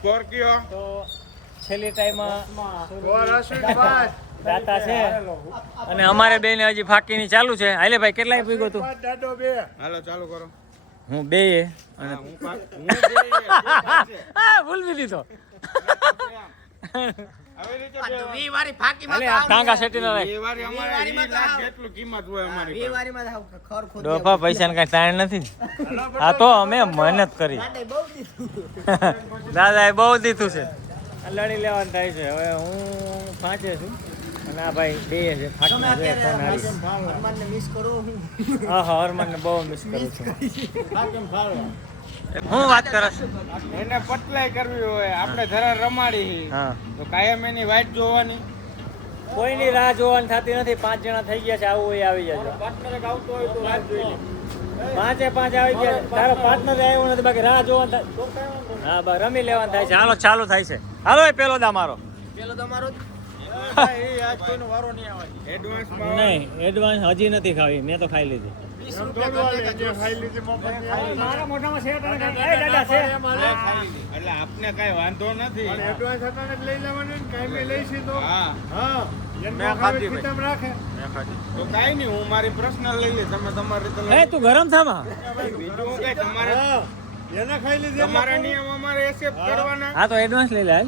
Scorpio તો છેલ્લી ટાઈમમાં દાતા છે અને અમારે બે ને હજી ફાકીની ચાલુ છે. હાલે ભાઈ કેટલાય પીગો તું? હાલો ચાલુ કરો. હું બે અને ભૂલવી દીધો. ડોફા પૈસા ને કઈ તાણ નથી. હા તો અમે મહેનત કરી. દાદા એ બહુ દીધું છે. લડી લેવાનું થાય છે. હવે હું 5 છું અને આ ભાઈ 2 છે. હરમાન ને બહુ મિસ કરું છું. હું વાત કરસ એને પટલાઈ કરવી હોય આપણે જરા રમાડી તો કાયમ એની વાઈટ જોવાની. કોઈની રાહ જોવાની થતી નથી. 5 જણા થઈ ગયા છે. આવું હોય આવી જજો. આવતો હોય તો રાહ જોઈ લે. 5 આવી ગયા. તારો પાર્ટનર આવ્યો નથી બાકી રાહ જોવાનું થાય. હા બસ રમી લેવાનું થાય છે. હાલો ચાલુ થાય છે. હાલો એ પેલો દા મારો નહીં એડવાન્સ હજી નથી ખાવી. મેં તો ખાઈ લીધી. મારા મોઢામાં છે એટલે આપને કઈ વાંધો નથી. તો કઈ નહીં હું મારી પર્સનલ લઈ લઈશ. તમે તમારી રીતે તું ગરમ થામાં બીજું કઈ તમારે તમારા નિયમ અમારે એક્સેપ્ટ કરવાના. હા તો એડવાન્સ લઈ લે.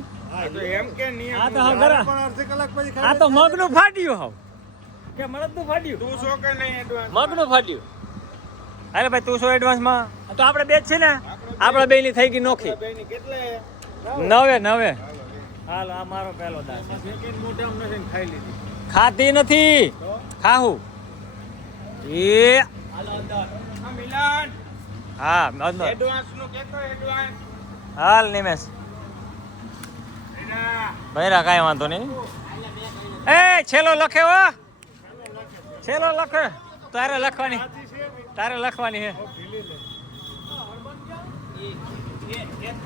તો એમ કે નિયમ આ તો આ તો મગનું ફાટ્યું હાવ કે મળદનું ફાટ્યું. તું શો કે નહીં એડવાન્સ મગનું ફાટ્યું. અરે ભાઈ તું 100 એડવાન્સમાં તો આપણે બે જ છે ને. આપણે બે ની થઈ ગઈ નોખી. નવે હાલ આ મારો પહેલો દાસ ખાધી નથી ખાહું એ મિલાન હા એડવાન્સ નું કેતો એડવાન્સ હાલ નિમેશ ભૈરા કાંઈ વાંધો નહીં. એ છેલ્લો લખે હો છેલ્લો લખે. તારે લખવાની હે.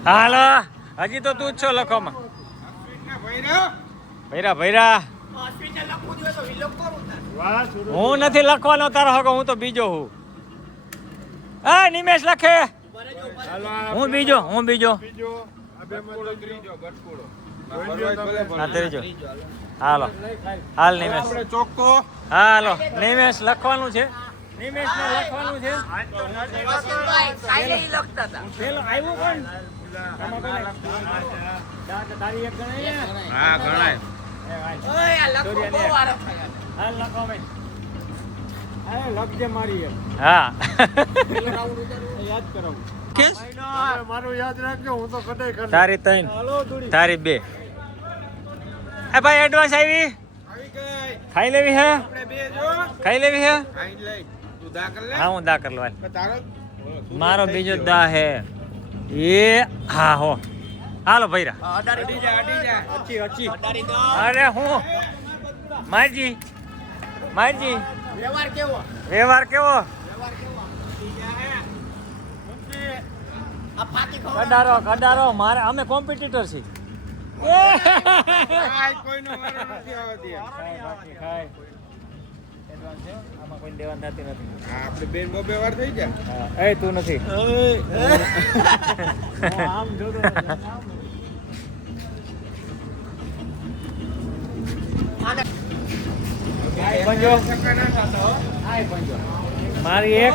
હાલો હજી તો તું જ છો લખવામાં. ભૈરા હું નથી લખવાનો તારો હકો. હું તો બીજો હું. હા નિમેશ લખે. હું બીજો હાલો હાલ નિમેશ ચોખ્ખો. હાલો નિમેશ લખવાનું છે. નિમેશ ને લખવાનું છે. પેલો આવ્યું પણ તારી એક ગણાય ને. હા ગણાય. હાલ લખો ભાઈ. અરે લખજે મારી એમ. હા યાદ કરો. મારું યાદ રાખજો. હું તો કદાય તારી 3 તારી 2. એ ભાઈ એડવાન્સ આવી ખાઈ લેવી હે. ખાઈ લેવી હે. હા હું દા કરી લઉં. મારો બીજો દા હે એ. હા હો હાલો ભૈરા. અરે હું મારજી વ્યવહાર કેવો કડારો મારે અમે કોમ્પિટિટર છીએ. આમાં કોઈ દેવાન થતી નથી. આપણે બેન બબે વાર થઈ જાય. એ તું નથી આમ જોતો મારી એક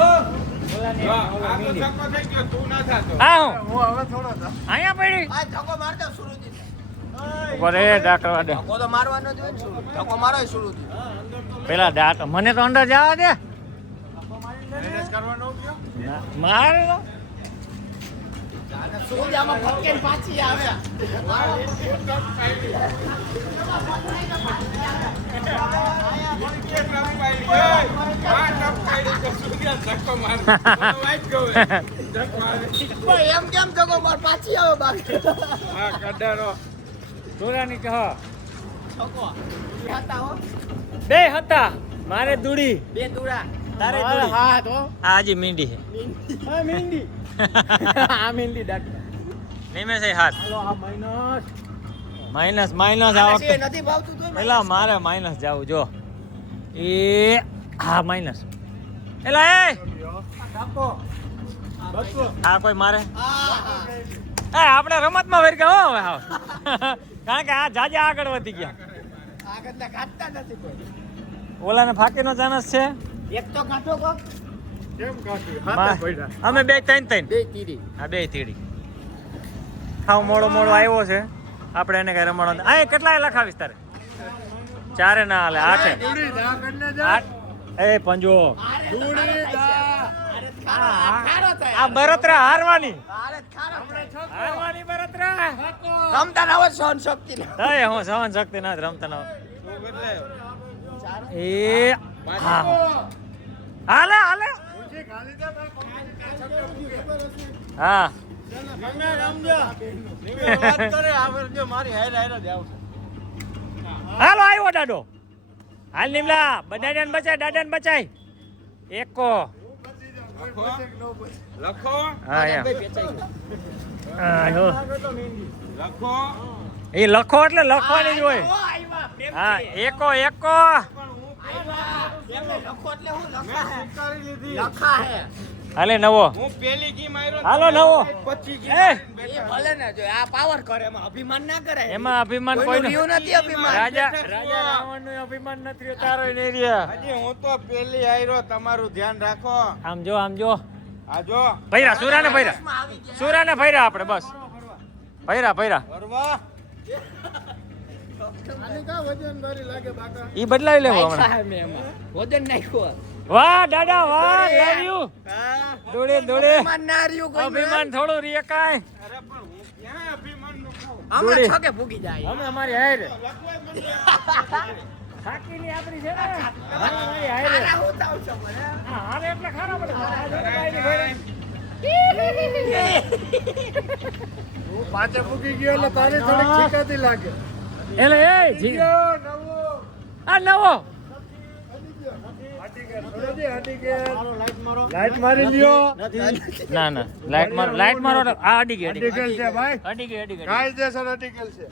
અહીંયા પડી પેલા દાંત મને તો અંદર જવા દે. મારે એમ કેમ જગો માર પાછી આવે બાકી. હા કડારો દોરાની કહ છકો હતા હો. 2 હતા મારે દુડી 2 દુડા તારે દુડી. હા તો આજી મીંડી છે. હા મીંડી આ મીંડી દાટ નિમેશ હાથ. હાલો આ માઈનસ આ વખતે નથી ભાવતું તો એલા મારે માઈનસ જાવું જો એ. હા માઈનસ એલા એ આ કોઈ મારે આપણે રમતમાં વળી ગયા હો હવે હાવ. કારણ કે આ જાજા આગળ વધી ગયા. આગળના કાઢતા નથી કોઈ. ઓલાને ફાકીનો ચાનસ છે. એક તો કાઢો કોક. અમે બે ત્રણ બે તીડી. હા બે તીડી. હાવ મોડો આવ્યો છે. આપણે એને કઈ રમાડો. આ કેટલા લખાવીશ તારે? 4 ના હાલે 8. એ પંજો. આ બરતરા હારવાની. હારવાની બરતરા. રમતા ના હોય સહન શક્તિ ના. એ હું સહન શક્તિ ના રમતા ના. એ હા. હાલે હા. હાલો આવ્યો દાદો. હાલ નિમલા દાદાને બચાય. એકો લખો હા યા. લખો એ લખો એટલે લખવાની જ હોય. હા એકો લખા હે. હાલે નવો. હું પેલી કી માર્યો. હાલો નવો. 25 કી એ એ ભલે ના જો આ પાવર કરે એમાં અભિમાન ના કરે. એમાં અભિમાન કોઈનું કોઈ રહ્યું નથી અભિમાન. રાજા રાવણનું અભિમાન નથી રહ્યું, તારો નહીં રહ્યા. હજી હું તો પેલી આયરો. તમારું ધ્યાન રાખો. આમ જો આ જો ભૈરા સુરાને ભૈરા આપણે બસ ભૈરા ફરવા ઈ બદલાવી લેવો હમણાં. સાહેબ મેં એમાં વજન નાખ્યો. વાહ દાદા વાહ લવ યુ. દોડે અભિમાન ના રહ્યું કોઈ. અભિમાન થોડું રીએ કાય. અરે પણ હું ક્યાં અભિમાન નું ખાઉં? હમણાં છકે ભૂગી જાય. અમે અમારી હારે લખવાય મને. થાકીની આપણી છે ને અમારી હારે. આરા હું થાવ છો મને. હા હારે એટલે ખારા પડે. પાછે મૂકી ગયો એટલે તારી થોડીક છીકાતી લાગે. એટલે એ જી આ નવો લાઈટ મારી લ્યો. ના લાઈટ મારો આ અડી ગઈ અડીગેલ છે ભાઈ, અડી ગઈ કાયદેસર અડીગેલ છે.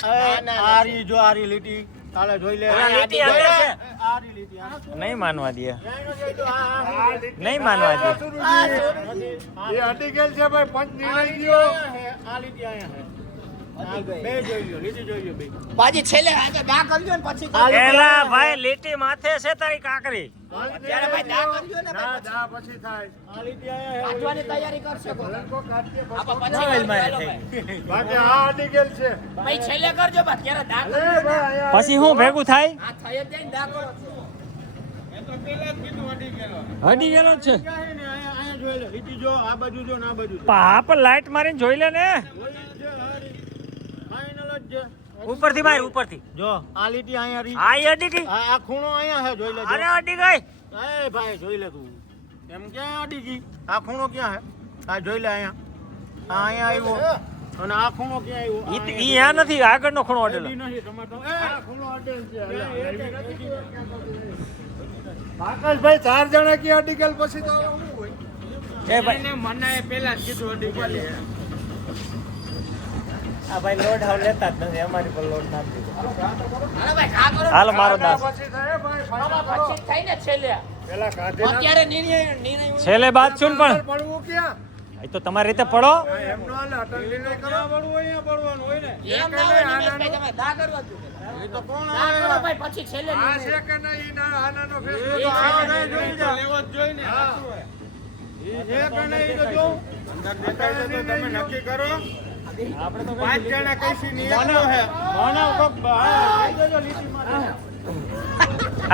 આરી જો આરી લીટી કાલે જોઈ લે. લીટી અંદર છે. આરી લીટી નહીં માનવા દે નહીં માનવા દે. એ અડીગેલ છે ભાઈ, પંચ નિર્ણય દ્યો. આ લીટી આયા હે. બે જોઈ લ્યો લીટી જોઈ લ્યો બે. પાછી છેલ્લે આજે દા કરજો ને પછી એલા ભાઈ લીટી માથે છે તારી કાકરી. ત્યારે ભાઈ દા કરજો ને ના, દા પછી થાય. આ લીટી આયા હે. કાઢવાની તૈયારી કરશે કોઈ. મોબાઈલ મારે થઈ ગઈ. બાકી આ અડીગેલ છે. ભાઈ છેલ્લે કરજો બસ ત્યારે દા અરે કરજો. ભાઈ, અહીંયા પછી હું ભેગું થાય આ થઈ જ જાય ને દા કરો. એ તો પેલા જ કીધું અડી ગયેલો. અડી ગયેલો જ છે. અહીંયા જોઈ લે લીટી જો આ બાજુ જો ને આ બાજુ જો. પા પર લાઈટ મારીને જોઈ લે ને. ફાઇનલ જ છે. ઉપરથી માર ઉપરથી. જો આ લીટી અહીંયા રહી. આ ઈ અડી ગઈ. આ ખૂણો અહીંયા હે જોઈ લેજો. અરે અડી ગઈ. એ ભાઈ જોઈ લે તું. એમ ક્યાં અડી ગઈ? આ ખૂણો ક્યાં હે? આ જોઈ લે અહીંયા. આ અહીંયા આવ્યો. અને આ ખૂણો ક્યાં આવ્યો? ઈ યા નથી આગળનો ખૂણો અડેલો. અડી નહીં ટમાટો. આ ખૂણો અડેલ છે. આકાશભાઈ 4 જણા કે અડીગેલ પછી તો શું હોય? એ ભાઈ એને મને પેલા જ કીધું અડી ગયેલી. આ ભાઈ લોડ હાવ લેતા જ નથી, અમારી પર લોડ નાખી દીધો. અરે ભાઈ કા કરો. હાલો મારો દાસ. પછી થાય ભાઈ, ફાઇનલ કરો. પછી થાય ને છેલ્લે. પેલા કાઢી નાખ. અત્યારે નિર્ણય છેલ્લે બાદ છું પણ પડવું ક્યાં? એ તો તમારી રીતે પડો. એમ નો હાલે, અટલ નિર્ણય કરો. પડવાનું હોય ને. એમ ના હોય નિમેશભાઈ તમે દા કરવા જ જોઈએ. એ તો કોણ દા કરો ભાઈ પછી છેલ્લે આ નિર્ણય. છે કે નહીં, ઈ ના- આનાનો એ ફેસલો તો તો આ આવે નહીં નહીં. જોઈ લે. લેવો જ જોઈ ને. સાચું હોય. એ છે કે નહીં એ તો જોઉં. અંદર દેખાય છે તો તમે નક્કી કરો. આપણે તો 5 જણા કઈથી નિયમો હે.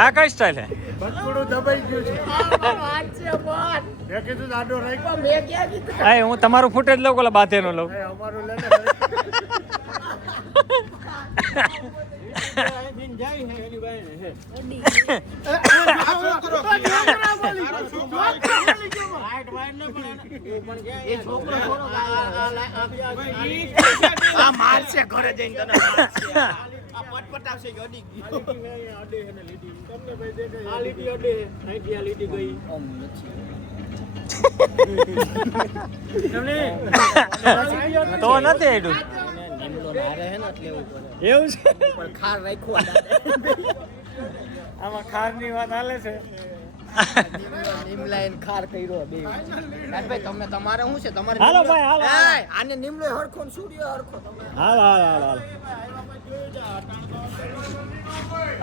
આ કઈ સ્ટાઈલ હે? બચકુડું દબાઈ ગયું છે. વાત છે બોલ. મેં કીધું આડો રાખ્યો. મેં ક્યાં કીધું? આ હું તમારું ફૂટેજ લઉં ઓલા બાથેનો લઉં. એ અમારું લે ને. આ છોકરો કે? મારો છોકરો એ છોકરો થોડો ભાઈ, ઈ આ મારશે ઘરે જઈને તને મારશે. આ પટપટાવશે કે અડી ગયો. આ લીટી અડે અહીંથી આ લીટી ગઈ. તો નથી આડ્યું. નિમલો નારે હે ને એટલે એવું કરે. એવું છે? પણ ખાર રાખ્યો આમાં ખારની વાત હાલે છે. નિમલાઈન ખાર કર્યો બે ભાઈ તમને તમારે શું છે તમારે હાલો ભાઈ, હાલો, હાલો. એય, આને નિમલો હરખો ને સૂર્ય હરખો તમે હાલો હાલો હાલો હાલો.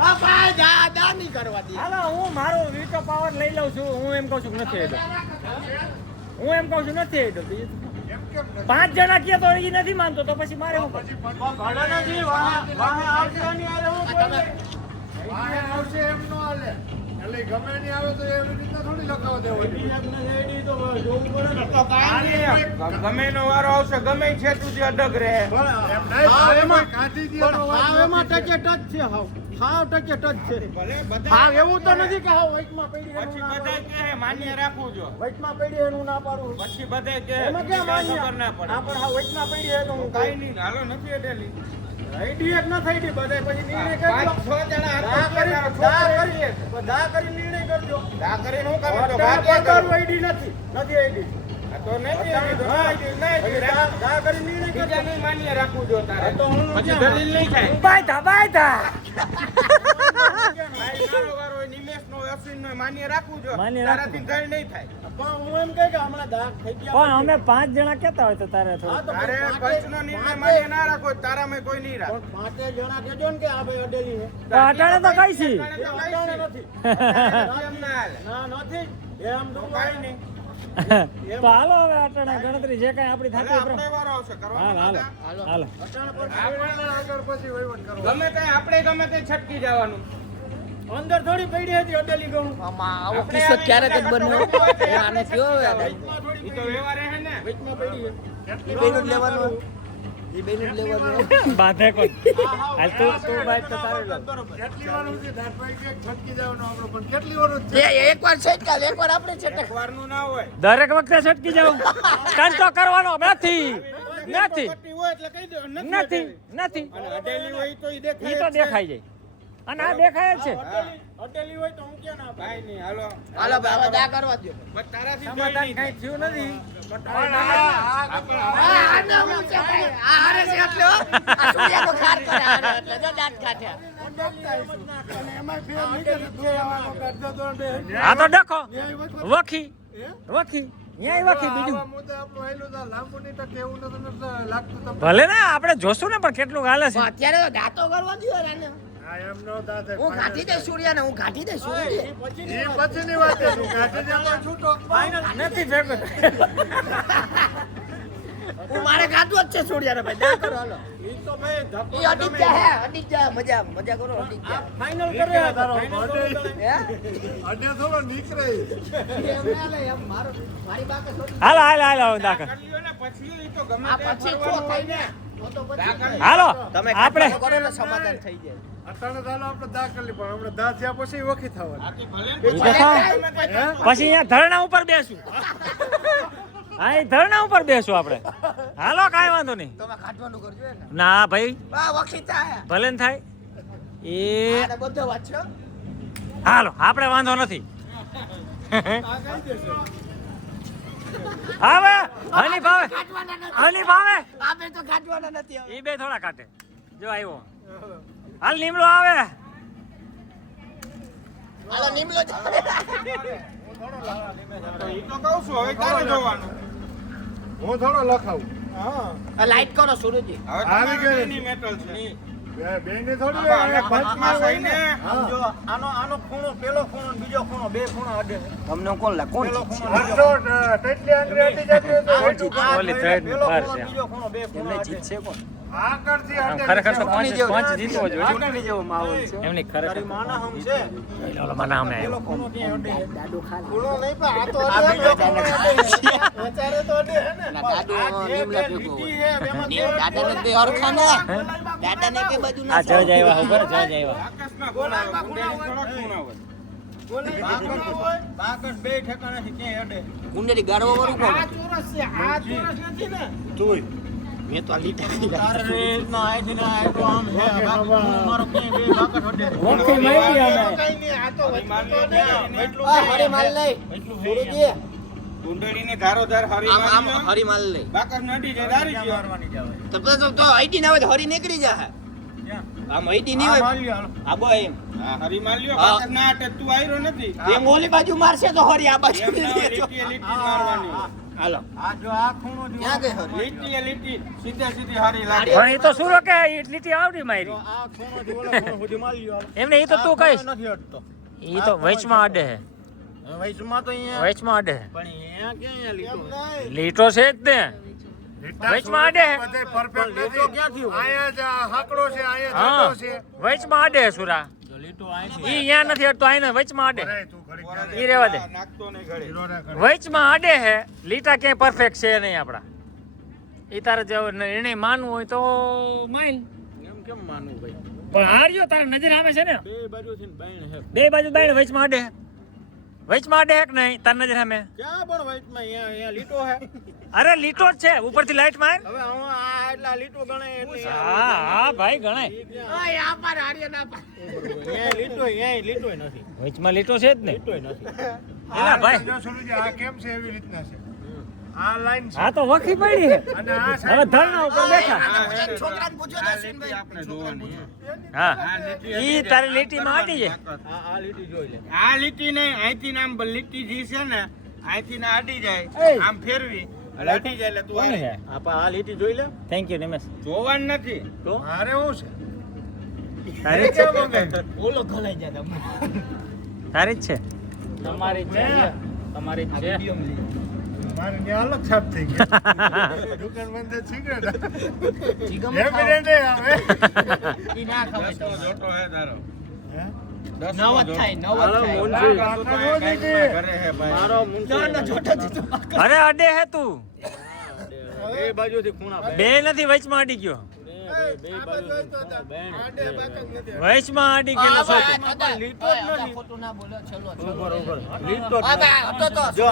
આ ભાઈ દા નહીં કરવા દે હાલો હું મારો વીટો પાવર લઈ લઉં છું. હું એમ કહું છું કે નથી આવ્યો. હું એમ કહું છું નથી આવ્યો. બીજું તો શું? 5 જણા કહે તો એ નથી માનતો તો પછી મારે શું કરવું? ઘણા નથી વાહે આવશે નહીં આરે હું બોલે વાહે આવશે એમ નો હાલે. એટલે ગમે નહીં આવે તો એવી રીતના થોડી લખાવ દેવો એડી તો જોવું પડે ને ગમે નો વારો આવશે ગમે છે તું અડગ રહે એમ નહીં ભાવેમાં કાઢી દ્યો તો વાત હાવેમાં નથી. ટચે ટચ છે હાવ ટચે ટચ છે ભલે બધા હાવ એવું તો નથી કે હાવ વચમાં પડી એનું પછી ના બધા પાડું. કહે માન્ય રાખવું જો વચમાં પડી એનું ના પાડું પછી બધા કહે એમાં ક્યાં બીજા માન્ય ખબર ના પડે હા પણ હાવ વચમાં પડી એનું હું કઈ કઈ નહીં હાલો નથી અડેલી આઈડી એક ન થઈ ડી બધે પછી નિર્ણય કરજો 5-6 જણા દા હાથે કરી છોકરો દા કરીએ કરી દા કરી નિર્ણય કરજો દા કરીને હું કામ તો અત્યારે ભાગ્ય પગાર કરું. આઈડી નથી નથી આઈડી તો નથી આવી તો નહીં દા કરી નિર્ણય બીજા કરજો નહીં માન્ય રાખવું જો તારે તો હું પછી ક્યાં? દલીલ નહીં થાય બાયધા બાયધા. ભાઈ મારો વારો હોય, નિમેશનો હોય, અશ્વિનનો હોય, માન્ય રાખવું જો માન્ય તારાથી ધડ નહીં થાય પણ હું એમ કહે કે હમણાં દાગ થઈ ગયા પણ અમે 5 જણા કહેતા હોય તો તારે હા, થોડું તો તારે પાંચે- પંચનો નિર્ણય પાંચે- માન્ય ના રાખો તારામાં કોઈ નહીં રાખે પણ પાંચે જણા કહેજો ને કે આ ભાઈ અડેલી છે તો અટાણે તો કઈ છી. અટાણે નથી એમ ના હાલે. ના નથી એમ તો કાંઈ નહીં. તો હાલો હવે અટાણે ગણતરી જે કાંઈ આપણી ભલે થતી હોય આપણે વારો આવશે હાલો હાલો કરવાનો હાલો. અટાણે પર આગળ પછી વહીવટ કરવો. ગમે તે આપણે ગમે તે છટકી જવાનું અંદર થોડી પડી હતી અડેલી ઘઉં આમાં આવો કિસ્સો ક્યારેક જ બન્યો એ આને કયો યાદ વચમાં થોડી ઈ તો વ્યવહાર હે ને વચમાં પડી એ બેનું જ લેવાનું એ બેનું જ લેવાનું બાંધે કોણ? હાલ તું બાઈક તો તારે લો. કેટલી વાર સુધી દાંતભાઈ કે છટકી જવાનું આપણો પણ કેટલી વાર જ એ એકવાર છટકાલ એકવાર આપણે છટક વારનું ના હોય દરેક વખતે છટકી જાવ કંચો કરવાનો નથી નથી પટ્ટી હોય એટલે કહી દો નથી નથી અને અડેલી હોય તો ઈ ઈ દેખાય તો જ છે. દેખાય જાય અને આ દેખાય જ છે. અડેલી હોય તો હું ક્યાં ના પાડું? કાંઈ નહીં હાલો હાલો ભાઈ હવે દા કરવા દો બસ તારાથી સમાધાન કંઈ કાંઈ નહીં થયું નથી. આને હું છે ભાઈ આ હારે છે એટલે હો. આ સૂર્યનો ખાર કરે હારે એટલે જો દાંત કાઢ્યા આ તો ડખો વખી વખી ન્યાય વખી બીજું આવા મુદ્દે આપણું હાલ્યું તો લાંબુ નહીં તો કેવું નથી લાગતું તમને. ભલે ને આપણે જોશું ને પણ કેટલું હાલે છે. પણ અત્યારે તો દાંતો કરવા દો યાર આને હા, એમ નો દાંતે. હું કાઢી દે સૂર્યને હું કાઢી દે સૂર્ય ઈ પછીની વાત છે. તું કાઢી દે તો છૂટો. નથી ભેગું હું મારે કાઢવું જ છે સૂર્યને ભાઈ દા કરો હાલો ઈ તો ભાઈ ધક્કો એ અડી જ જા હે અડી જ જા મજા મજા કરો અડી જ જા ફાઇનલ કરે આ તારો હે અડે થોડો નીકળે ઈ. એમ ના લે એમ મારી બાકે છોડી હાલો હાલો હાલો દાખલ કરી લ્યો ને પછી ઈ તો ગમે આ તે પછી કરવાનું તો હોય થઈ ને. ને તો પછી હાલો તમે આપણે કરો ને સમાધાન થઈ જાય અટાણે તો હાલો આપણે દા કરી લી, પણ હમણાં દા થયા પછી વખી થવાનું. આથી ભલે ને ઈ તો થાય. પછી અહીંયા ધરણા ઉપર બેસું હા એ ધરણા ઉપર બેસું આપણે હાલો કાંઈ વાંધો નહીં તમે કાઢવાનું કરજો ને ના ભાઈ આ વખીતા હે ભલે ને થાય એ આને બધો વાત છે હાલો આપણે વાંધો નથી હવે હની ભાવે કાઢવાના નથી હની ભાવે આ બે તો કાઢવાના નથી હવે એ બે થોડા કાઢે જો આવ્યો હાલ નીમડો આવે હાલો નિમલો તો ઈ તો કહું છું હવે તારે જોવાનું હું થોડો લખાવું. લાઈટ કરો સુરજી હવે આવી તમારે ગયું. બેની મેટલ છે બેને થોડી હવે પંચમાં થઈને જો આનો ખૂણો પેલો ખૂણો ને બીજો ખૂણો બે ખૂણા અડે તમને કોણ લા કોણ પેલો ખૂણો આ તો તેટલી આંગળી અડી જતી હોય તો ઓલી thread ની પેલો બહાર ખૂણો છે. બીજો ખૂણો બે ખૂણા અડે છે કોણ આગળથી આમ અડે ખરેખર તો છે. પાંચ જીતવો જોઈએ ચૂંટણી જેવો માહોલ છે એમની ખરેખર તારી માના હમ છે ઓલો મને આમે પેલો આવ્યો. ખૂણો ક્યાં અડે દાદુ ખાલી ખૂણો નહીં પણ આ તો અડે બીજો ખૂણો અડે અત્યારે તો અડે હે ને ના, દાદુ આ જે નિમલા બે ભેગો લીટી હે એમાં ને દાદાને બે હરખા ને દાદાને બે બાજુ આ ના જજ આવ્યા ઉપર જજ આવ્યા આકાશમાં ખૂણા હોય, ગુંડેલી થોડા ખૂણા હોય. બાકસ બે ઠેકાણાથી ક્યાંય અડે ગુંડેરી ગાડવા વાળું કોણ આ ચોરસ છે આ ચોરસ નથી ને તુંય. મેં તો આ લીટા તારે રીતના આયથી ને આ તો આમ હે બાકી મારો ક્યાંય બે બાકસ અડે વખી મારી અમે કઈ નહીં આ તો હરિમાલની વચ્ચે તો ગુંડેલીને એટલું આ હરી માલ લઈ સુરજી ગુંડેલીને ધારોધાર આમ હરિમાલની હરી માલ લઈ બાકસ નડી જાય દારી ગયો. મારવાની જાવે તો આઈડી ના હોય તો હરી નીકળી જાય આમ હઈડી નહીં આ હોય મારી હાલો. આ બો એમ હા હરી માલ્યો હા. બાકી ના અટે તું આયરો નથી એમ ઓલી બાજુ મારશે તો હરી આ બાજુ એમ ના લીટીએ લીટી મારવાની હાલો આ જો આ ખૂણો જો ક્યાં ગઈ હરી લીટીએ લીટી સીધે સીધી હારી લાગે પણ એ તો સુરો કે લીટી આવડી જો મારી આ ખૂણો થી ઓલા ખૂણો સુધી મારી લ્યો હાલો. એમને એ તો તું આ કહીશ ખૂણો નથી હટતો. એ તો વચમાં અડે હે વૈષ્ણવમાં તો અહીંયા વચમાં અડે હે પણ અહીંયા ક્યાં લીધો લીટો છે જ ને વચમાં અડે હે બધે perfect લીટો નથી. ક્યાંથી હોય? અહીંયા જ આ હાકડો છે, અહીંયા હા જડો છે. વચમાં અડે હે સુરા જો લીટો અહીંથી ઈ અહીંયા નથી અડતો આઈને વચમાં અડે અરે તું ઘડીક ના ઈ રેવા દે નાખતો નહીં ઘડી હીરો ના કર. વચમાં અડે હે લીટા ક્યાંય પરફેક્ટ છે નહીં આપડા ઈ તારે જો એને માનવું હોય તો માન એમ કેમ માનવું ભાઈ પણ હાર્યો તારે નજર આવે છે ને બે બાજુથી ને બાયણ હે બે બાજુ બાયણ વચમાં અડે હે વચમાં અડે હે કે નહીં તાર નજર સામે ક્યાં પણ વાઈટમાં અહીંયા લીટો હે અરે લીટો જ છે ઉપરથી લાઈટ માર હવે હું આ એટલા લીટો ગણે એટલે હા હા ભાઈ ગણાય ઈ ક્યાં? ઓય આ પર હારીએ ના પર અહીંયા લીટોય નથી વચમાં લીટો છે જ ને લીટોય નથી એલા ભાઈ જો સુરજી, આ કેમ છે એવી રીતના છે. આ લાઈન છે હા તો વખી પડી હે અને આ હવે સાઈડ ધરણા ઉપર બેઠા છોકરાને પૂછો તો આ અશ્વિનભાઈ લીટી આપણે જોવાની હા આ લીટી ઈ તારી લીટીમાં આટી છે આ લીટી જોઈ લે આ લીટી નહીં અહીંથી ને આમ લીટી જે છે ને અહીંથી ને આડી જાય આમ ફેરવી એટલે અડી જાય એટલે તું કોની હારી. હે આ લીટી જોઈ લે થેન્ક યુ નિમેશ જોવાનું નથી તો મારે શું છે? તારી જ છે ઓલો ખલાઈ જાય તમને તારી જ છે તમારી જ છે તમારી જ છે મારે ત્યાં અલગ છાપ થઈ ગયા. દુકાન બંધ છે, સિગરેટ. જીગમ Evident એ આવે. ઈ ના ખવાય દસનો જોટો હે તારો હે? દસનો નવ જ જોટો. થાય નવ જ હાલો, થાય મુંજી. તું તો અહીંયા કાંઈક ઘરે હે ભાઈ મારો મુંશી ના ના જોટો જીતો અરે અડે હે તું બે બાજુથી ખૂણા બે નથી વચમાં અડી ગયો બે બાજુથી ખૂણા બેન વચમાં અડી ગયેલો છો તું લીટો જ નથી. ખોટું ના બોલો ચલો ઉપર ઉપર લીટો જ આ નથી. બા તો તો જો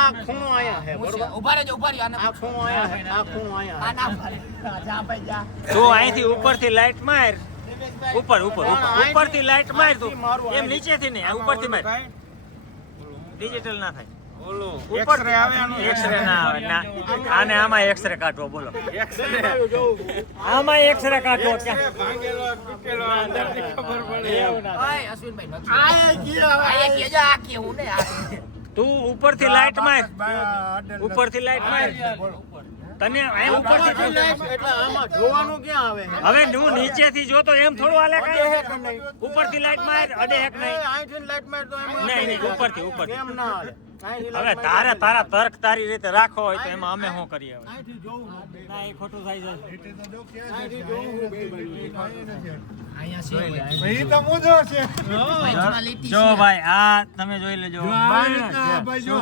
આ ખૂણો આયા હે બરોબર ઉભા રહેજો ઉભા રહ્યો આ ખૂણો આયા હે આ ખૂણો આયા આ ના ઉભા રહે. જા ભાઈ જા તું અહીંથી ઉપરથી લાઈટ માર ઉપર ઉપર ઉપર ઉપરથી લાઈટ માર તું એમ નીચેથી નહીં આ ઉપરથી માર ડિજિટલ ના થાય ઓલો ઉપર X-ray આવે આનું એક્સરે ના આવે ના આને આમાં એક્સરે કાઢવો બોલો X-ray. આમાં એક્સરે કાઢવો ક્યાં ભાંગેલો તૂટેલો અંદરથી ખબર પડે એવું ના થાય. ઓય અશ્વિનભાઈ નથી આ કેજો આ કેવું ને આ તું ઉપરથી લાઈટ માર આડે ઉપરથી લાઈટ માર તને અહીં ઉપરથી એટલે આમાં જોવાનું ક્યાં આવે હવે હું નીચેથી જોતો એમ થોડું હાલે કાંઈ ઉપરથી લાઈટ માર અડે હેક નહીં અહીંથી લાઈટ માર તો એમાં નહીં, નહીં, ઉપરથી, ઉપરથી. કેમ ના હાલે અહીંથી હવે light તારે તારા તર્ક તારી રીતે રાખો હોય તો એમાં અમે શું કરીએ હવે અહીંથી જોવું ના એ ખોટું થાય છે લીટી તો જો ક્યાં છે? અહીંથી જોવું બે બાજુ અહીંયા નથી હટતું. અહીંયા છે ભાઈ, ઈ તો મૂંઝો છે. વચમાં લીટી જો છે. ભાઈ આ તમે જોઈ લેજો જો આ રીતના આ બાજુ.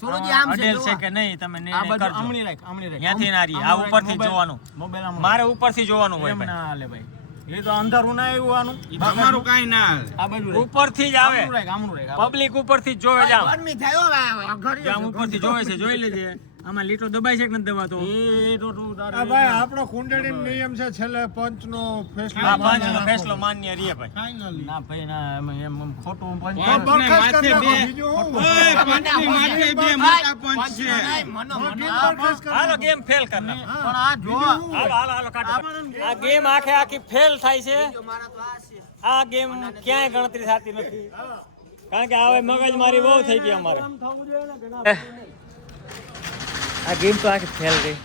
સૂર્ય આમ છે, અડેલ જો છે આ. કે નહીં તમે આ નિર્ણય બાજુ કરજો આમળી રાખ ત્યાંથી ના રહી આ ઉપરથી જ જોવાનું મોબાઈલ આમ મારે ઉપરથી જોવાનું હોય એમ ભાઈ ના હાલે ભાઈ એ તો અંધારું ના આવ્યું આનું ઈ તમારું કાંઈ ના હાલે. આ બાજુ રાખ. ઉપરથી જ આવે આમનું રાખ પબ્લિક ઉપરથી જ જોવે જામ ગરમી થયો હવે ઘરે જામ ઉપરથી જોવે છે જોઈ લેજે આમાં લીટો દબાય છે કે નથી દબાતો એ તો તું તારે આ ભાઈ આપણો કુંડળી નિયમ છે છેલ્લે પંચનો ફેસલો આ પંચનો ફેસલો માન્ય રહે ભાઈ ફાઇનલી ના ભાઈ ના એમ ખોટું પંચ પંચને બરખાસ્ત માથે કરી નાખો, બે બીજું શું? ઓય, પંચની માથે બે મોટા પંચ છે મનો બરખાસ્ત કરી હાલો નાખો. ગેમ ફેલ કરના પણ આ જો હાલો હાલો હાલો કાઢો આ ગેમ આખે આખી ફેલ થાય છે આ ગેમ ક્યાંય ગણતરી થતી નથી કારણ કે હવે મગજ મારી બહુ થઈ ગઈ અમારે આ ગેમ તો આખી ફેલ ગઈ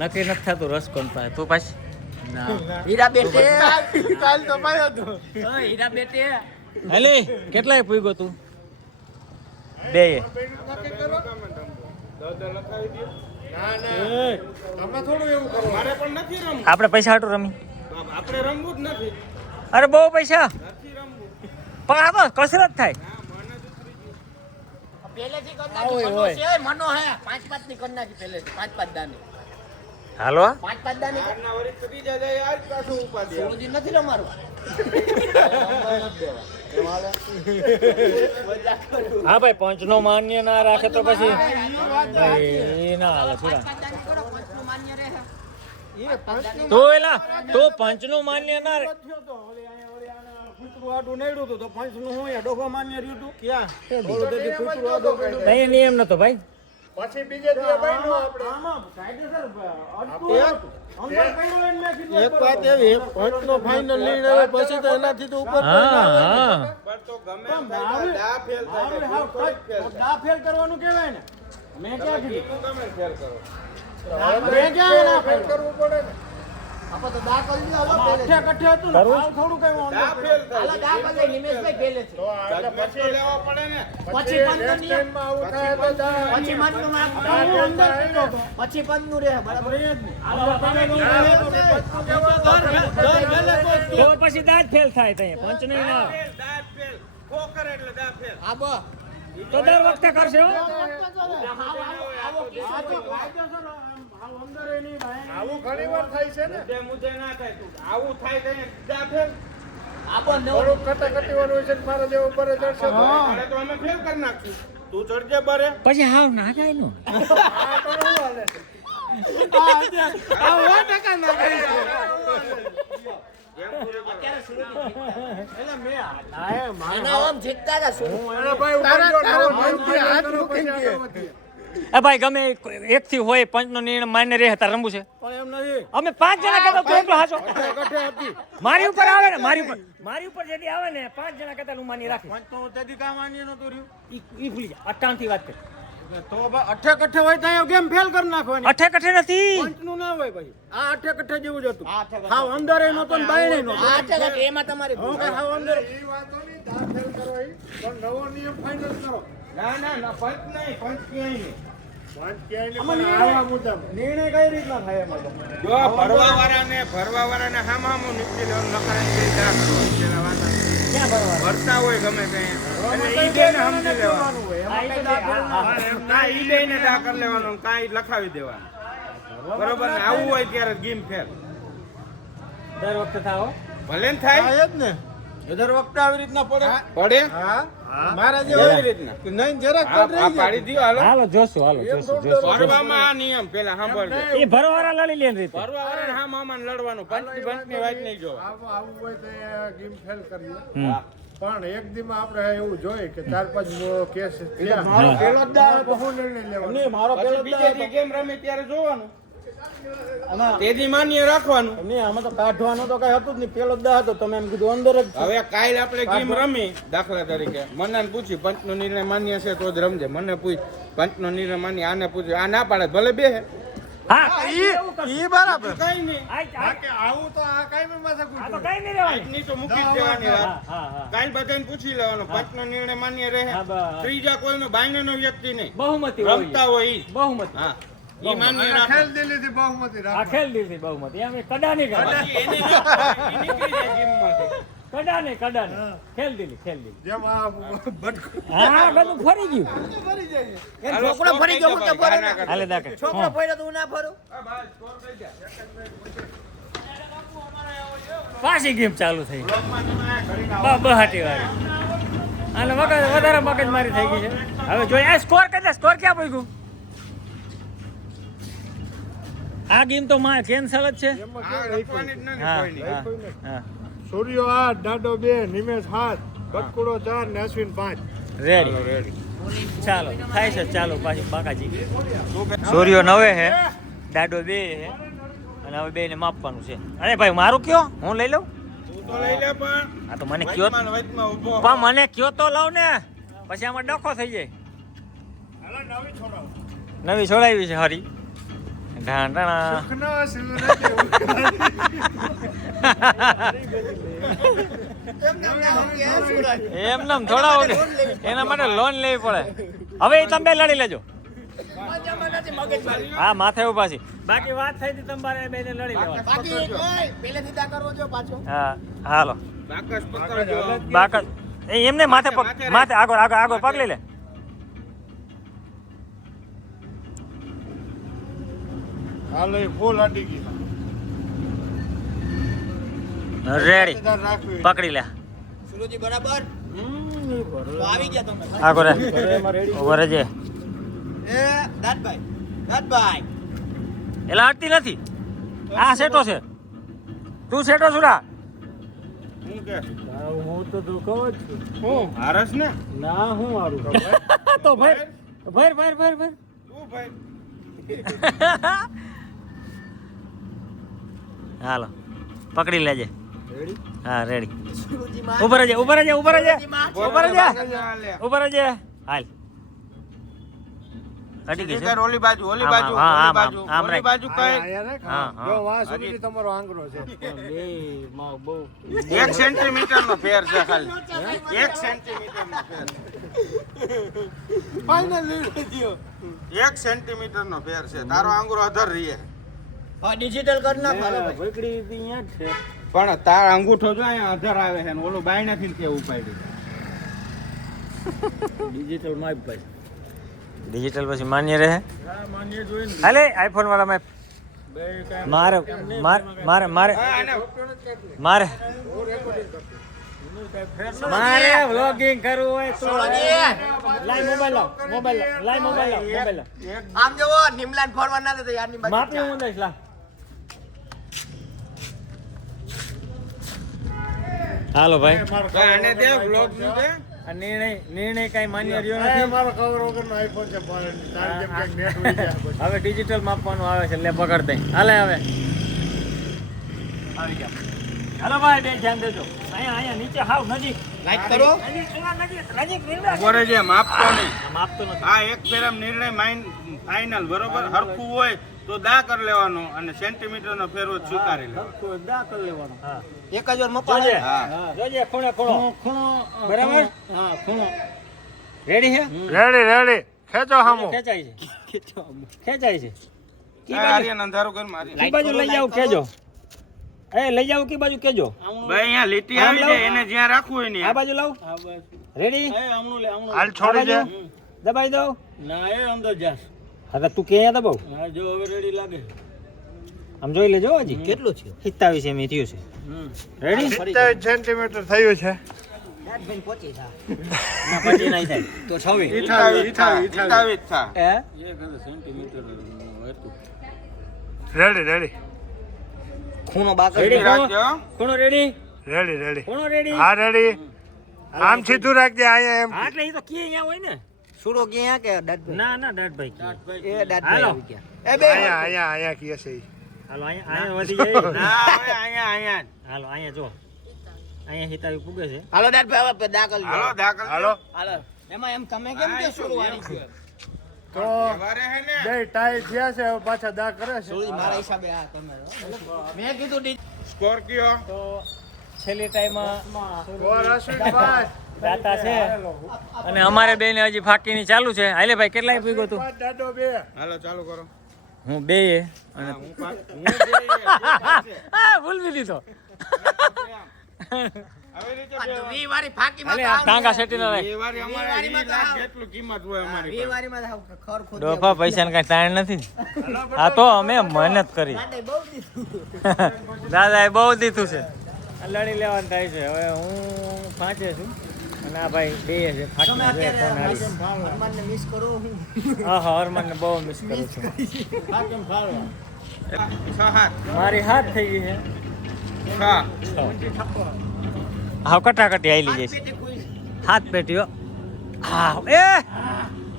નક્કી નથી થતું રસ કોણ પાસે તું પાછી હીરા બેટે કાલ તો પાયો તો. ઓય હીરા બેટે હેલે કેટલાય પૂગ્યો તું બે નક્કી કરો. દાદા લખાવી દે ના ના તમે થોડું એવું કરો. મારે પણ નથી રમવું આપણે પૈસા હાટું રમી આપણે રમવું જ નથી અરે બહુ પૈસા નથી રમવું પણ આ તો કસરત થાય પહેલેથી કરી નાખી મનો છે મનો હે પાંચ પાંચ ની કરી નાખી પહેલેથી પાંચ પાંચ દાની હાલો પાંચ પાંચ દાની આજના વળી થતી જાય આજ પાછું ઉપાડી આવે. સુરજી નથી રમાડવા હા ભાઈ પંચનો માન્ય ના રાખે તો પછી એ ના હાલે પૂરા પંચનું માન્ય રહે તો એલા તો પંચનું માન્ય ના રે કૂતરું આડું નડ્યું હતું તો પંચનું હું અહીંયા ડોફા માન્ય રહ્યું હતું ક્યાં ઓલું તેથી કૂતરું આડું પડ્યું. નહીં નિયમ નતો ભાઈ પછી બીજે દિવસે બન્યું આપણે આમાં કાયદેસર અટકું હતું. અંદર પડ્યું એને મેં કીધું એક વાત એવી પંચનો ફાઇનલ નિર્ણય આવે પછી તો એનાથી તો ઉપર હા હા પણ તો ગમે એમ થાય દા ફેલ થાય હવે હાવ દા ફેલ કરવાનું કહેવાય ને. મેં ક્યાં કીધું? ગમે ફેલ કરો મેં ક્યાં ના ફેલ કરવું પડે ને આપણે તો દા કરી દીધો, હાલો પહેલે. કઠે કઠે હતું ને હાવ થોડું કઈ દા ફેલ હાલો દા કરી દે, નિમેશભાઈ પહેલે છે. તો આ જજમેન્ટ તો લેવો પડે ને પછી પંદનો next નિયમ. time માં આવું થાય તો દા- પછી મનનું માપ. હું અંદર પીતો હતો. પછી પંદનું રહે, બરાબર? એ જ નહીં. હાલો, તમે કહો તો પછી દાજ ફેલ થાય ત્યાં પંચ નહીં ના આવે. ફેલ દા ફેલ ખો કરે એટલે દા ફેલ હા, બસ. તો દર વખતે કરશે હો. આવું ઘણી વાર થાય છે ને મુદ્દે ના થાય તું આવું થાય તો દા ફેલ આ પણ નવો. થોડુંક કટાકટી વાળું હોય છે ને મારા જેવો ઉપર ચડશે તો અરે તો અમે ફેલ કરી નાખશું તું ચડજે બરે પછી હાવ ના થાય નું આ તો શું હાલે છે? આના આમ જીતતા હતા શું? અરે ભાઈ ઉપર જો, મનથી હાથ મૂકીને આગળ વધીએ. એ ભાઈ ગમે એક થી હોય પંચનો નિર્ણય માન્ય રહે તાર રમવું છે પણ એમ નથી. અમે 5 જણા કહેતા તું એકલો હાચો કઠે હતી. મારી ઉપર આવે ને મારી ઉપર જેથી આવે ને 5 જણા કહેતા હું માની રાખી પંચ તો તેથી કામ માન્ય નતું રહ્યું. ઈ ભૂલી જા 58 થી વાત કરી તો અઠે કઠે હોય ત્યાં ગેમ ફેલ કરી નાખવાની. અઠે કઠે નથી પંચનું ના હોય પછી. આ અઠે કઠે જેવું જ હતું. હાવ અંદર નતો ને બાયણે નતો. આ છે કે એમાં તમારી ભૂલ. હવે હાવ અંદર. એ વાતોની દાખલ કરો ઈ, પણ નવો નિયમ ફાઇનલ કરો ના ના ના પંચ નહીં પંચ ક્યાંય નહીં પાંચ ક્યાંય આમાં નહીં, પણ આવા મુદ્દામાં નિર્ણય કઈ રીતના થાય એમાં તો? જો ભરવા વાળાને હામામું નીકળી લેવાનું નખાય કે દા કરવાનું પેલા વાતા ક્યાં બરાબર ભરતા હોય ગમે ત્યાં એટલે ઈ બેને સમજી લેવાનું હોય. એમાં કઈ દાખલ ના હોય. ના ઈ બેને દા કરી લેવાનું કાંઈ લખાવી દેવાનું બરોબર ને આવું હોય ત્યારે ગેમ ફેલ દર વખતે થાઓ ભલે ને થાય થાય જ ને. એ દર વખતે આવી રીતના પડે. પડે હા. મારા એવી રીતના નહીં જરાક આ પાડી દ્યો હાલો હાલો જોશું ભરવામાં આ નિયમ પેલા સાંભળજો એ ભરવારા લડી લે રીતે ભરવા વાળાને હા મામાને લડવાનું પંચની વાત નહીં જોવા આવું હોય તો એ ગેમ ફેલ કરીએ હમ. પણ એક દીમાં આપણે એવું જોઈએ કે 4-5 કેસ થયા. મારો પેલો જ દા તો હું નિર્ણય લેવાનો નહીં, મારો પેલો પછી જ દા બીજે હતો. દી ગેમ રમે ત્યારે જોવાનું આમાં તેથી માન્ય રાખવાનું નહીં, આમાં તો કાઢવાનું તો કઈ હતું જ નહીં. પેલો જ દા હતો. તમે એમ કીધું અંદર જ છે. હવે કાલ આપણે ગેમ રમી દાખલા તરીકે મને પૂછી પંચનો નિર્ણય માન્ય છે તો જ રમજે મને પૂછ પંચનો નિર્ણય માન્ય આને પૂછ્યું આ ના પાડે ભલે બે હા ઈ બરાબર. કઈ નહીં બાકી આવું તો આ કાયમી માથે આ તો કઈ નહીં રહેવાનું આજની તો મૂકી જ દેવાની વાત હા હા કાલ બધાને પૂછી લેવાનો પંચનો નિર્ણય માન્ય રહે હા, બસ. ત્રીજા કોઈનો બાયનો વ્યક્તિ નહીં બહુમતી રમતા હોય ઈ બહુમતી હા ઈ માન્ય અને રાખો ખેલ દિલ્હીથી બહુમતી આ રાખો ખેલ દીધી બહુમતી એમ કડા નહીં કરવા પછી એને ના પાડે, ઈ નીકળી જાય ગેમમાંથી. કડા નહીં ખેલ દીધી જેમ આ બટકું હા બધું ફરી ગયું એમ હાલો, છોકરો ફરી ગયો હું તો ભાઈ, ફરે ના ના. કરતા. હાલે દાખલ છોકરો ફર્યો તો હું ના ફરું. આ ભાઈ, સ્કોર થઈ જાય. પાછી ગેમ ચાલુ થઈ બ્લોકમાં તમે આ ઘડીને આવો. બહાટી વાળી અને વધારે મગજમારી થઈ ગઈ છે હવે જોઈએ આ સ્કોર કેટલા સ્કોર ક્યાં પહોંચ્યું આ ગેમ તો માં કેન્સલ જ છે એમાં આ કેવું લખવાની જ નથી હા કોઈની. હા હા સૂર્યો 8, ડાડો 2, નિમેશ 7, બટકુડો 4 ને અશ્વિન 5. રેડી હાલો, રેડી. ચાલો થાય છે ચાલો પાછી બાકાજી સૂર્યો 9 છે દાડો 2 છે અને હવે બેને માપવાનું છે અરે ભાઈ મારું કયો હું લઈ લઉં તું તો લઈ લે પણ આ તો મને કયો વચમાં ને વચમાં ઊભો. પણ મને કયો તો લઉં ને પછી આમાં ડખો થઈ જાય હાલો નવી છોડાવો. નવી છોડાવી છે હરી ઢાંઢાણા સુખના સૂરજ એમ નામ થોડા વગર એના માટે લોન લેવી પડે હવે એ તમે લડી લેજો મજામાં નથી મગજમારી. હા માથે ઉભા છે બાકી વાત થઈ હતી તમારે બેને લડી લેવાની બાકી કોઈ પહેલેથી દા કરવો જો પાછો. હા હાલો બાકસ પકડજો. બાકસ એમને માથે પગ માથે આગળ પગ લઈ લે હાલો એ ફૂલ અડી ગઈ. રેડી ધ્યાન રાખવું. પકડી લે સુરજી બરાબર તો આવી ગયા તમે. આગળ રે ઉભો રહેજે એ દાદભાઈ દાદભાઈ એલા અડતી નથી આ સેટો છે તું સેટો છુડા હું કે હું તો દુખાવ જ છું. હું હારસ ને ના હું મારું તો ભર ભર ભર ભર ભર તું ભાઈ હાલો પકડી લેજે હા રેડી ઉપર રહેજે ઉપર રહેજે ઉપર રહેજે ઉપર રહેજે ઉપર રહેજે હાલ અડી ગઈ છે ઓલી બાજુ ઓલી બાજુ હા, ઓલી આમ, બાજુ આમ ઓલી બાજુ કઈ અહીંયા ને હા, હા. જો વાં સુધી તમારો આંગળો છે 1 સેન્ટીમીટર નો ફેર છે ખાલી 1 સેન્ટીમીટર નો ફેર ફાઇનલ લીડ થયો 1 સેન્ટીમીટર નો ફેર છે તારો આંગળો અધર રહીએ હા ડિજિટલ કરી નાખ હાલો ભાઈ. ભોકડી અહીંયા જ છે પણ તાર અંગૂઠો જો અહીંયા અધર આવે છે ને ઓલું બાયણાથી તે ઉપાડી ડિજિટલ માપ ભાઈ ડિજિટલ પછી માન્ય રહે હા માન્ય જોઈને હાલે આઈફોન વાળા મેં બે કાંઈ મારે મારે મારે મારે મારે વ્લોગિંગ કરવું હોય તો સોળજી. લાઈ મોબાઈલ લાવ મોબાઈલ લાવ મોબાઈલ લાવ આમ જોવો નિમલાન ફોરવા ના દેતો યારની બાજુ માપી હું દઈશ લા હાલો ભાઈ આને દે બ્લોગ નું દે આ નિર્ણય કઈ માન્ય રહ્યો એ નથી મારો કવર વગરનો આઈફોન છે પણ તારી જેમ ક્યાંક નેટ ઉડી જાય પછી. હવે ડિજિટલ માપવાનું આવે છે લે પકડ દે હાલે હવે આવી ગયા હાલો ભાઈ બે ધ્યાન દેજો અહીંયા નીચે હાવ નજીક લાઈક કરો નજીક નિર્ણય બોરે જે માપતો નહીં માપતો નથી આ એક ફેરમ નિર્ણય ફાઇનલ બરોબર હરખું હોય તો દા કરી લેવાનો અને સેન્ટીમીટર નો ફેરવો જ સ્વીકારી લેવાનો તો દાખલ લેવાનો હા એક જ વાર મપાડે જોજે હા જોજે ખૂણે ખૂણો ખૂણો બરાબર? હા ખૂણો રેડી છે રેડી ખેંચો હામો ખેંચાય છે ખેંચાય છે આર્યન અંધારું કર મારી કી બાજુ લઈ જાવ કેજો એ લઈ જાવ કી બાજુ કેજો ભાઈ અહીંયા લીટી આવી જાય એને જ્યાં રાખવું હોય ને આ બાજુ લાવ આ બસ રેડી એ આમનું લે આમનું હાલ છોડી દે દબાઈ દઉં ના એ અંદર જાસ હા તો તું કે દબાવ હા જો હવે રેડી લાગે આમ જોઈ લેજો હજી કેટલું છે 27 એમ થયું છે રેડી 27 સેન્ટીમીટર થયું છે ભાઈ પહોંચી જા ના પછી નહીં થાય તો 26 28 થા હે 1 સેન્ટીમીટર હતું રેડી ખૂણો બાકસ રેડી રાખજો કોનો રેડી રેડી કોનો રેડી હા રેડી આમ સીધું રાખજે અહીંયા એમ હા એટલે એ તો કી અહીંયા હોય ને સુડો ક્યાં કે દાદભાઈ ના ના દાદભાઈ કી. એ દાદભાઈ હાલો. આવી ગયા એ બે અહીંયા કહે છે ઈ. હાલો અહીંયા વધી જાય ના હવે અહીંયા હાલો અહીંયા જો અહીંયા હિતાવી પૂગે છે હાલો દાદભાઈ હવે દાખલ હાલો દાખલ હાલો હાલો એમાં એમ તમે કેમ કે સુડો વાળી છે તો વારે હે ને બે ટાઈ થયા છે હવે પાછા દા કરે છે સુડી મારા હિસાબે આ તમે મેં કીધું સ્કોર્પિયો તો છેલ્લી ટાઈમમાં ઓર અશ્વિનભાઈ દાતા છે અને અમારે બેને હજી ફાકીની ચાલુ છે હાલે ભાઈ કેટલાય પીગો તું દાદો બે હાલો ચાલુ કરો હું બે અને હા, હું ભૂલવી દીધો આવી રીતે બે વાર. 20 વાળી ફાકી માં હાલે આ ટાંગા સેટી ના બે વારી અમારે વારીમાં 20 લાખ જેટલું કિંમત હોય અમારી 20 પાસે. વાળી માં ખર ખોદ ડોફા પૈસાને કઈ તાણ નથી આ તો અમે મહેનત કરી દાદા બહુ દીધું દાદાએ બહુ દીધું છે લડી લેવાનું થાય છે હવે હું પાંચે છું અને આ ભાઈ બે છે તમે અત્યારે હનુમાનને મિસ કરો હું હા હા હરમાનને બહુ મિસ કરું છું કેમ ફાળવા 6 હાથ મારી હાથ થઈ ગઈ છે 6 હા કટાકટી આવેલી જઈશ પેટી કોઈ હાથ પેટીઓ હા એ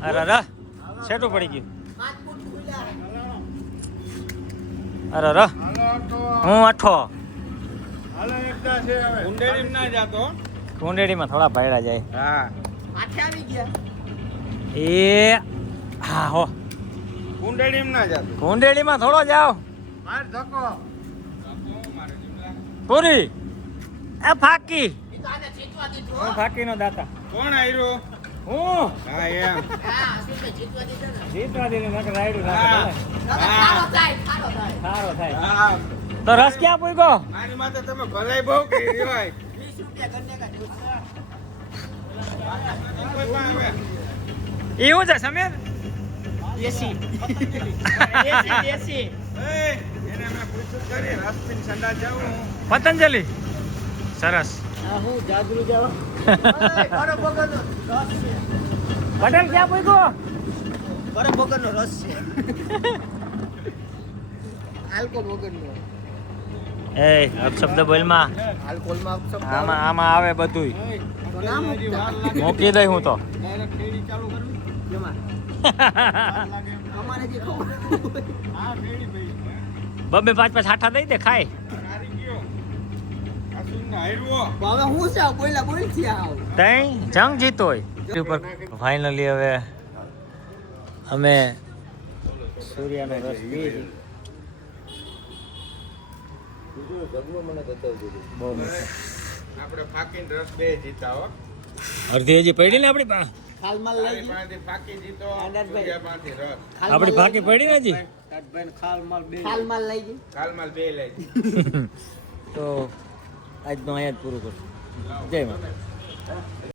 અરે અરે છેટું પડી ગયું 5 ફૂટ ખુલ્લા અરે અરે હું અઠો હાલો એકદા છે હવે ઊંડેડી ના જાતો કુંડેડીમાં થોડા ભાયડા જાય હા આઠે આવી ગયા એ હા હો ઊંડેડી ના જાતો કુંડેડીમાં થોડો જાઓ માર ધક્કો પૂરી એ ફાકી ઈ તો આને જીતવા દીધું હું ફાકીનો દાતા કોણ આયરો હું હા એમ હા સુને જીતવા દીધો ને જીતવા દે નકર રાયડું હા. નાખે સારો થાય સારો થાય હા તો રસ ક્યાં પૂગ્યો મારી માથે તમે ભલાઈ બહુ કરી હોય 20 રૂપિયા ગન્ને કા કોઈ પણ આવે. એવું છે સમીર દેશી દેશી એ, એને મેં પૂછ્યું કરી રાસ્પિન સંડા જાઉં પતંજલિ સરસ આ હું જાદુ જાવ બરો બગરનો રસ છે પટેલ ક્યાં પૂગ્યો બરો બગરનો રસ છે આલ્કોહોલ વગરનો એ અપશબ્દ બોલમાં આલ્કોહોલમાં આમાં આમાં આવે બધુંય તો નામ મૂકતા. મૂકી દઈ હું તો ડાયરેક્ટ ખેડી ચાલુ કરવી જેમાં અમારે જે ખબર આ રેડી ભાઈ બબે પાંચ પાંચ હાઠા દઈ દે ખાય હારી ગયો આ સુન હાર્યો હવે હું છે બોલ્યા બોલ છે આવ તઈ જંગ જીતો હોય ઉપર ફાઇનલી હવે અમે સૂર્યાનો રસ પીએ છીએ બહુ મસ્ત. આપણે ફાકીને રસ બે જીતા હો અડધી હજી પડી ને આપણી પાસે ખાલમાલ લઈ તારી પાસેથી ફાકી જીતો સૂર્યા પાસેથી રસ આપણી ફાકી પડી ને હજી કાટભાઈ ખાલમાલ બે ખાલમાલ લઈ ગઈ કાલમાં બે લઈ તો આજનું અહીંયા જ પૂરું કરશું જય માતા